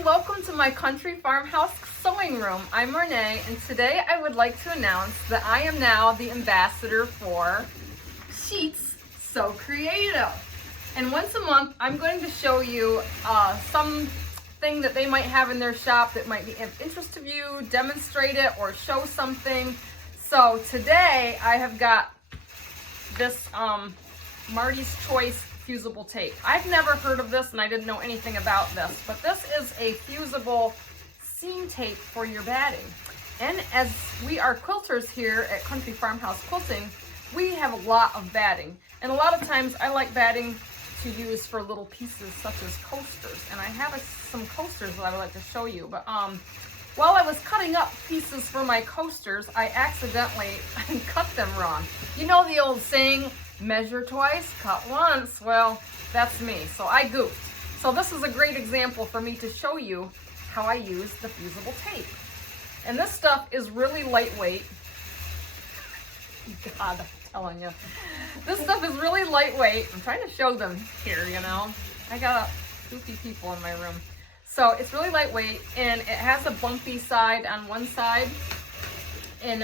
everyone, welcome to my Country Farmhouse sewing room. I'm Renee, and today I would like to announce that I am now the ambassador for Sheetz So Creative. And once a month I'm going to show you something that they might have in their shop that might be of interest to you, demonstrate it or show something. So today I have got this Marty's Choice fusible tape. I've never heard of this and I didn't know anything about this, but this is a fusible seam tape for your batting. And as we are quilters here at Country Farmhouse Quilting, we have a lot of batting. And a lot of times I like batting to use for little pieces such as coasters. And I have some coasters that I would like to show you. But while I was cutting up pieces for my coasters, I accidentally cut them wrong. You know the old saying, measure twice, cut once. Well, that's me, so I goofed. So this is a great example for me to show you how I use the fusible tape. And this stuff is really lightweight. God, I'm telling you. This stuff is really lightweight. I'm trying to show them here, you know. I got goofy people in my room. So it's really lightweight, and it has a bumpy side on one side. And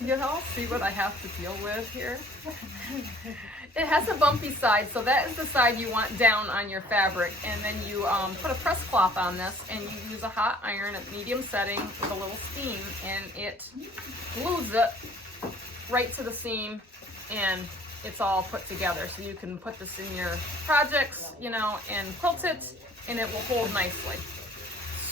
you know, see what I have to deal with here? It has a bumpy side, so that is the side you want down on your fabric. And then you put a press cloth on this, and you use a hot iron at medium setting with a little steam, and it glues it right to the seam, and it's all put together. So you can put this in your projects, you know, and quilt it, and it will hold nicely.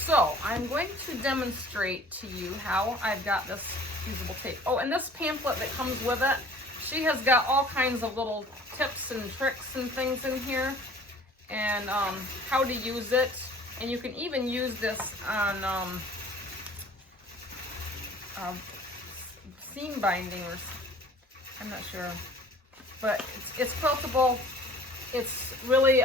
So I'm going to demonstrate to you how I've got this fusible tape. Oh, and this pamphlet that comes with it, she has got all kinds of little tips and tricks and things in here, and how to use it. And you can even use this on seam binding, or I'm not sure, but it's quiltable. It's really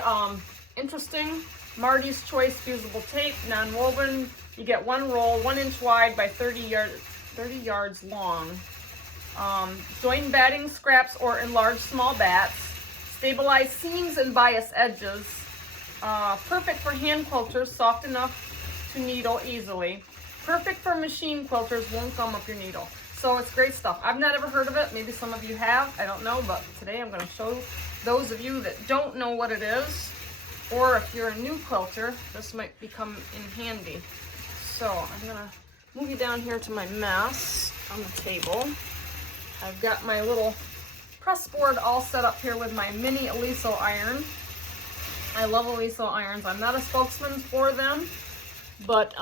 interesting. Marty's Choice fusible tape, non-woven. You get one roll, 1 inch wide by 30 yards long. Join batting scraps or enlarge small bats. Stabilize seams and bias edges. Perfect for hand quilters, soft enough to needle easily. Perfect for machine quilters, won't gum up your needle. So it's great stuff. I've not ever heard of it. Maybe some of you have. I don't know, but today I'm going to show those of you that don't know what it is. Or if you're a new quilter, this might become in handy. So I'm going to move you down here to my mess on the table. I've got my little press board all set up here with my mini Aliso iron. I love Aliso irons. I'm not a spokesman for them, but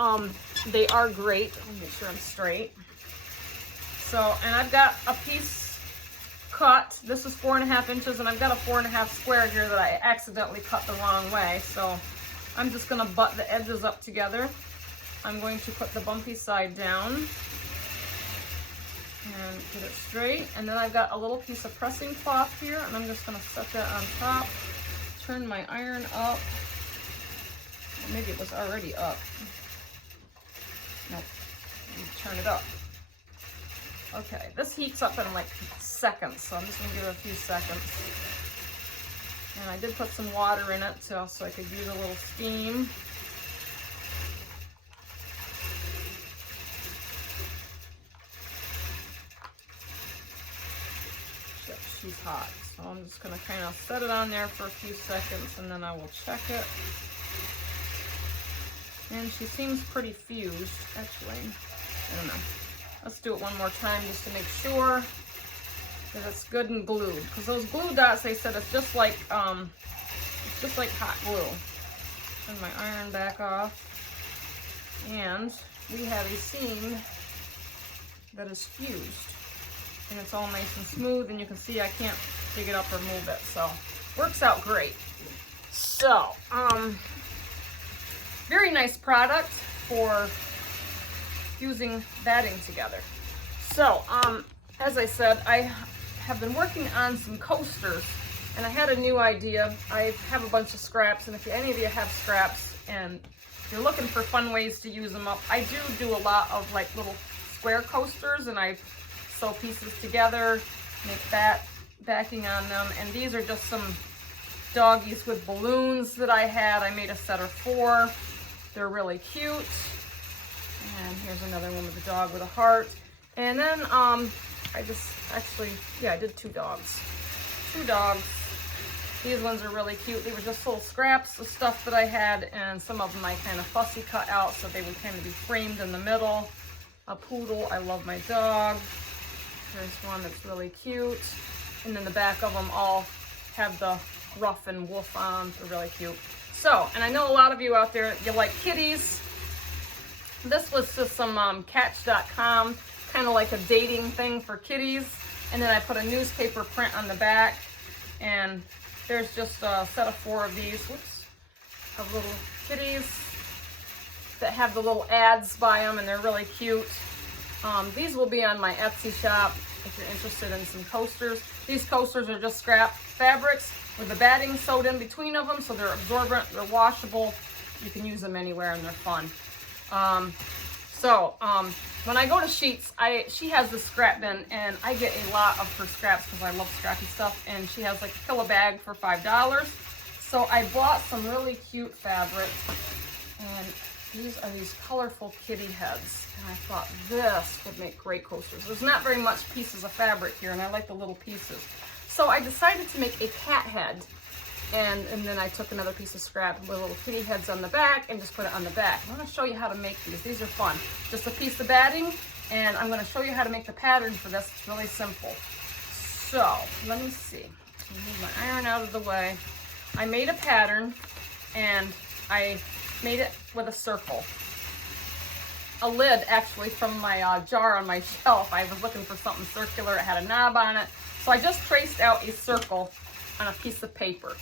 they are great. Let me make sure I'm straight. So, and I've got a piece cut. This is 4.5 inches, and I've got a 4.5 square here that I accidentally cut the wrong way. So I'm just going to butt the edges up together. I'm going to put the bumpy side down and get it straight. And then I've got a little piece of pressing cloth here, and I'm just going to set that on top. Turn my iron up. Maybe it was already up. Nope. Turn it up. Okay, this heats up in like seconds, so I'm just going to give it a few seconds. And I did put some water in it too, so I could use a little steam. Yep, she's hot. So I'm just going to kind of set it on there for a few seconds, and then I will check it. And she seems pretty fused, actually. I don't know. Let's do it one more time just to make sure that it's good and glued. Because those glue dots, they said it's just like hot glue. Turn my iron back off. And we have a seam that is fused. And it's all nice and smooth, and you can see I can't dig it up or move it. So, works out great. So, very nice product for fusing batting together. So, as I said, I have been working on some coasters, and I had a new idea. I have a bunch of scraps, and if any of you have scraps and you're looking for fun ways to use them up, I do a lot of like little square coasters, and I sew pieces together, make backing on them, and these are just some doggies with balloons that I had. I made a set of 4. They're really cute. And here's another one with a dog with a heart. And then I did 2 dogs. 2 dogs. These ones are really cute. They were just little scraps of stuff that I had, and some of them I kind of fussy cut out so they would kind of be framed in the middle. A poodle. I love my dog. There's one that's really cute. And then the back of them all have the ruff and woof on. They're really cute. So, and I know a lot of you out there, you like kitties. This was just some Catch.com, kind of like a dating thing for kitties. And then I put a newspaper print on the back. And there's just a set of 4 of these, of little kitties that have the little ads by them, and they're really cute. These will be on my Etsy shop if you're interested in some coasters. These coasters are just scrap fabrics with the batting sewed in between of them, so they're absorbent, they're washable. You can use them anywhere, and they're fun. When I go to Sheetz, she has the scrap bin, and I get a lot of her scraps because I love scrappy stuff, and she has like a kilo bag for $5. So I bought some really cute fabric, and these are these colorful kitty heads, and I thought this would make great coasters. There's not very much pieces of fabric here, and I like the little pieces. So I decided to make a cat head, and then I took another piece of scrap with little kitty heads on the back and just put it on the back. I'm going to show you how to make these. These are fun. Just a piece of batting, and I'm going to show you how to make the pattern for this. It's really simple. So let me see. Move my iron out of the way. I made a pattern, and I made it with a circle. A lid, actually, from my jar on my shelf. I was looking for something circular. It had a knob on it. So I just traced out a circle on a piece of paper.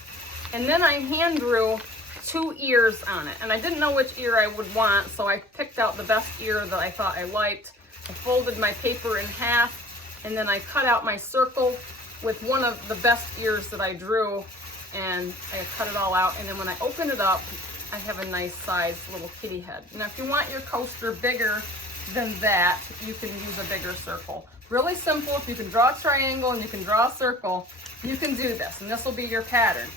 And then I hand drew 2 ears on it. And I didn't know which ear I would want, so I picked out the best ear that I thought I liked. I folded my paper in half, and then I cut out my circle with one of the best ears that I drew, and I cut it all out. And then when I open it up, I have a nice sized little kitty head. Now, if you want your coaster bigger than that, you can use a bigger circle. Really simple. If you can draw a triangle and you can draw a circle, you can do this, and this will be your pattern.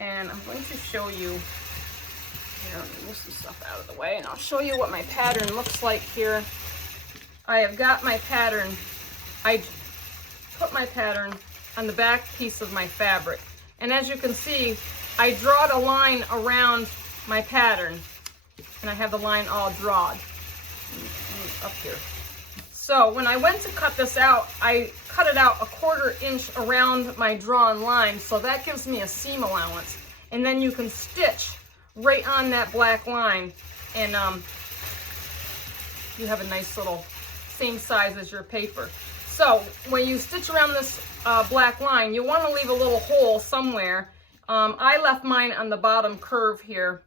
And I'm going to show you, here, let me move some stuff out of the way, and I'll show you what my pattern looks like here. I have got my pattern. I put my pattern on the back piece of my fabric. And as you can see, I drawed a line around my pattern, and I have the line all drawn up here. So when I went to cut this out, I cut it out 1/4 inch around my drawn line, so that gives me a seam allowance. And then you can stitch right on that black line, and you have a nice little same size as your paper. So when you stitch around this black line, you want to leave a little hole somewhere. I left mine on the bottom curve here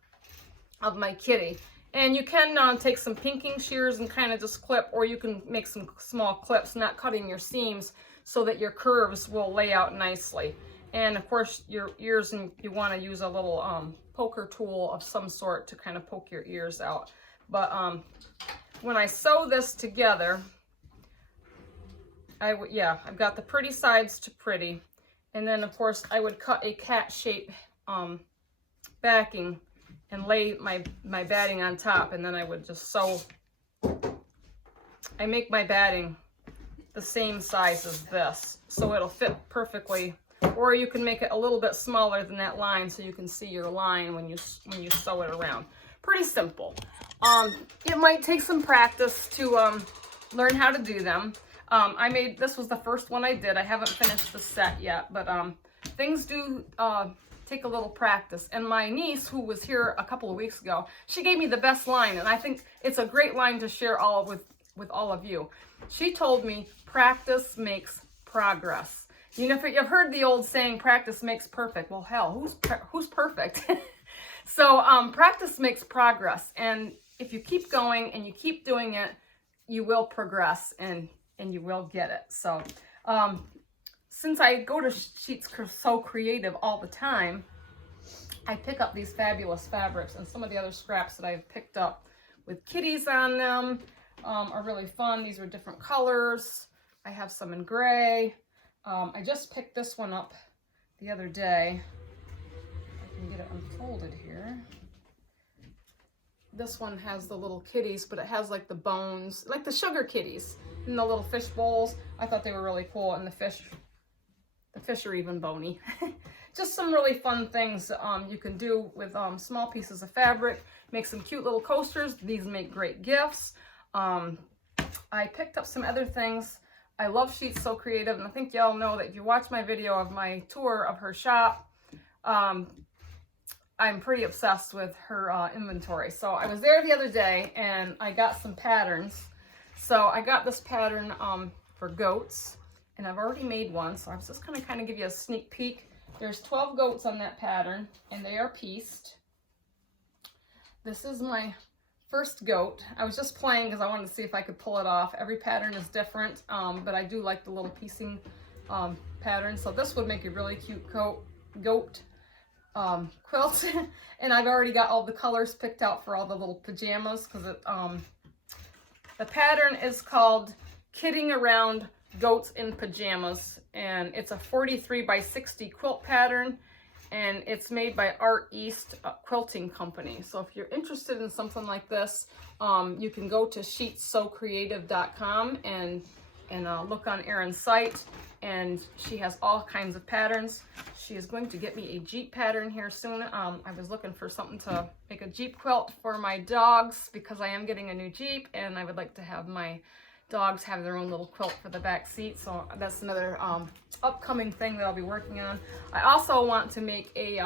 of my kitty. And you can take some pinking shears and kind of just clip, or you can make some small clips, not cutting your seams, so that your curves will lay out nicely. And of course, your ears, and you want to use a little poker tool of some sort to kind of poke your ears out. But when I sew this together, I've got the pretty sides to pretty. And then of course, I would cut a cat shape backing and lay my batting on top, and then I would just sew. I make my batting the same size as this, so it'll fit perfectly. Or you can make it a little bit smaller than that line, so you can see your line when you sew it around. Pretty simple. It might take some practice to learn how to do them. This was the first one I did. I haven't finished the set yet, but things do take a little practice. And my niece, who was here a couple of weeks ago, she gave me the best line, and I think it's a great line to share with all of you. She told me, practice makes progress. You know, you've heard the old saying, practice makes perfect. Well, hell, who's perfect? So practice makes progress, and if you keep going and you keep doing it, you will progress, and you will get it. So since I go to Sheetz So Creative all the time, I pick up these fabulous fabrics, and some of the other scraps that I've picked up with kitties on them are really fun. These are different colors. I have some in gray. I just picked this one up the other day. can get it unfolded here. This one has the little kitties, but it has like the bones, like the sugar kitties and the little fish bowls. I thought they were really cool, and the fish are even bony. Just some really fun things you can do with small pieces of fabric. Make some cute little coasters. These make great gifts. I picked up some other things. I love Sheetz So Creative, and I think y'all know that if you watch my video of my tour of her shop, I'm pretty obsessed with her inventory. So I was there the other day and I got some patterns. So I got this pattern for goats, and I've already made one. So I was just gonna kind of give you a sneak peek. There's 12 goats on that pattern, and they are pieced. This is my first goat. I was just playing because I wanted to see if I could pull it off. Every pattern is different, but I do like the little piecing pattern. So this would make a really cute goat quilt. And I've already got all the colors picked out for all the little pajamas, because the pattern is called Kidding Around Goats in Pajamas, and it's a 43 by 60 quilt pattern, and it's made by Art East Quilting Company. So if you're interested in something like this, you can go to sheetssocreative.com and look on Erin's site, and she has all kinds of patterns. She is going to get me a Jeep pattern here soon. I was looking for something to make a Jeep quilt for my dogs, because I am getting a new Jeep, and I would like to have my dogs have their own little quilt for the back seat. So that's another upcoming thing that I'll be working on. I also want to make a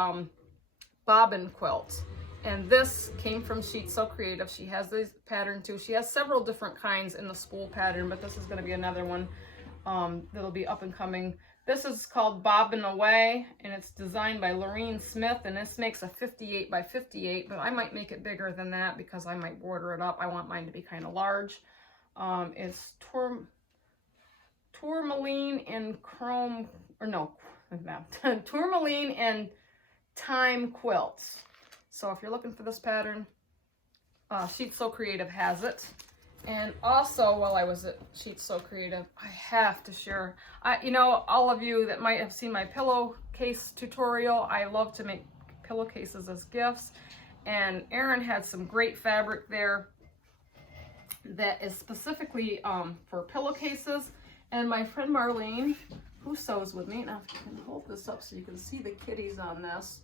bobbin quilt, and this came from Sheetz So Creative. She has this pattern too. She has several different kinds in the spool pattern, but this is going to be another one that'll be up and coming. This is called Bobbin Away, and it's designed by Lorene Smith, and this makes a 58 by 58, but I might make it bigger than that because I might border it up. I want mine to be kind of large. It's tourmaline and chrome, or no, tourmaline and thyme quilts. So if you're looking for this pattern, Sheetz So Creative has it. And also, while I was at Sheetz So Creative, I have to share, you know, all of you that might have seen my pillowcase tutorial, I love to make pillowcases as gifts, and Erin had some great fabric there that is specifically for pillowcases. And my friend Marlene, who sews with me, now if you can hold this up so you can see the kitties on this,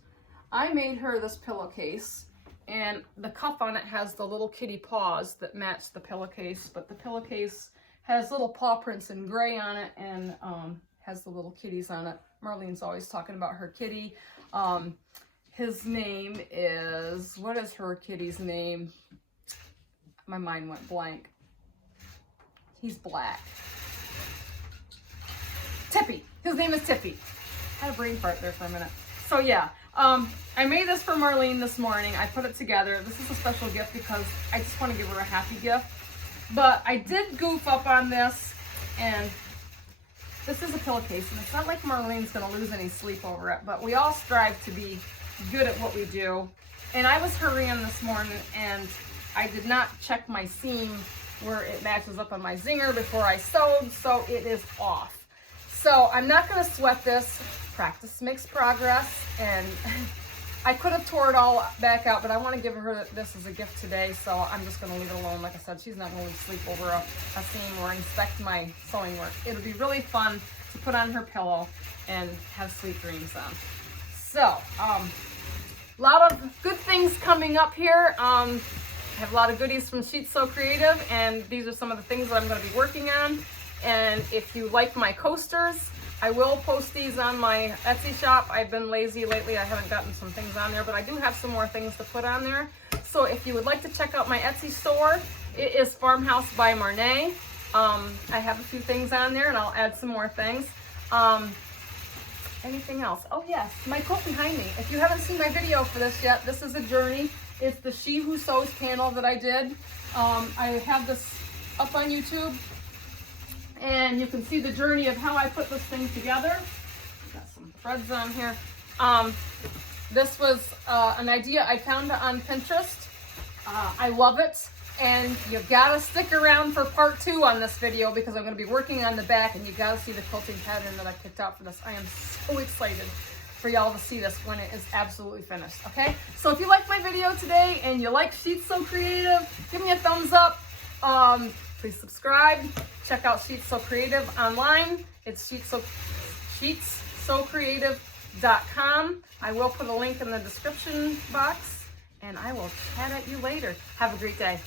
I made her this pillowcase, and the cuff on it has the little kitty paws that match the pillowcase, but the pillowcase has little paw prints in gray on it, and has the little kitties on it. Marlene's always talking about her kitty. His name is, what is her kitty's name? My mind went blank. He's black. Tippy. His name is Tippy. I had a brain fart there for a minute. So yeah, I made this for Marlene this morning. I put it together. This is a special gift because I just want to give her a happy gift. But I did goof up on this, and this is a pillowcase, and it's not like Marlene's going to lose any sleep over it, but we all strive to be good at what we do. And I was hurrying this morning, and I did not check my seam where it matches up on my zinger before I sewed, so it is off. So I'm not going to sweat this. Practice makes progress, and I could have tore it all back out, but I want to give her this as a gift today, so I'm just going to leave it alone. Like I said, she's not going to sleep over a seam or inspect my sewing work. It'll be really fun to put on her pillow and have sweet dreams on. So, a lot of good things coming up here. I have a lot of goodies from Sheetz So Creative, and these are some of the things that I'm going to be working on. And if you like my coasters, I will post these on my Etsy shop. I've been lazy lately. I haven't gotten some things on there, but I do have some more things to put on there. So if you would like to check out my Etsy store, it is Farmhouse by Marnay. I have a few things on there, and I'll add some more things. Anything else? Oh yes, my quilt behind me. If you haven't seen my video for this yet, this is a journey. It's the She Who Sews panel that I did. I have this up on YouTube, and you can see the journey of how I put this thing together. Got some threads on here. This was an idea I found on Pinterest. I love it, and you gotta stick around for part 2 on this video because I'm gonna be working on the back, and you gotta see the quilting pattern that I picked out for this. I am so excited for for y'all to see this when it is absolutely finished, okay? So if you like my video today and you like Sheetz So Creative, give me a thumbs up. Please subscribe. Check out Sheetz So Creative online. It's sheetzsocreative.com. I will put a link in the description box, and I will chat at you later. Have a great day.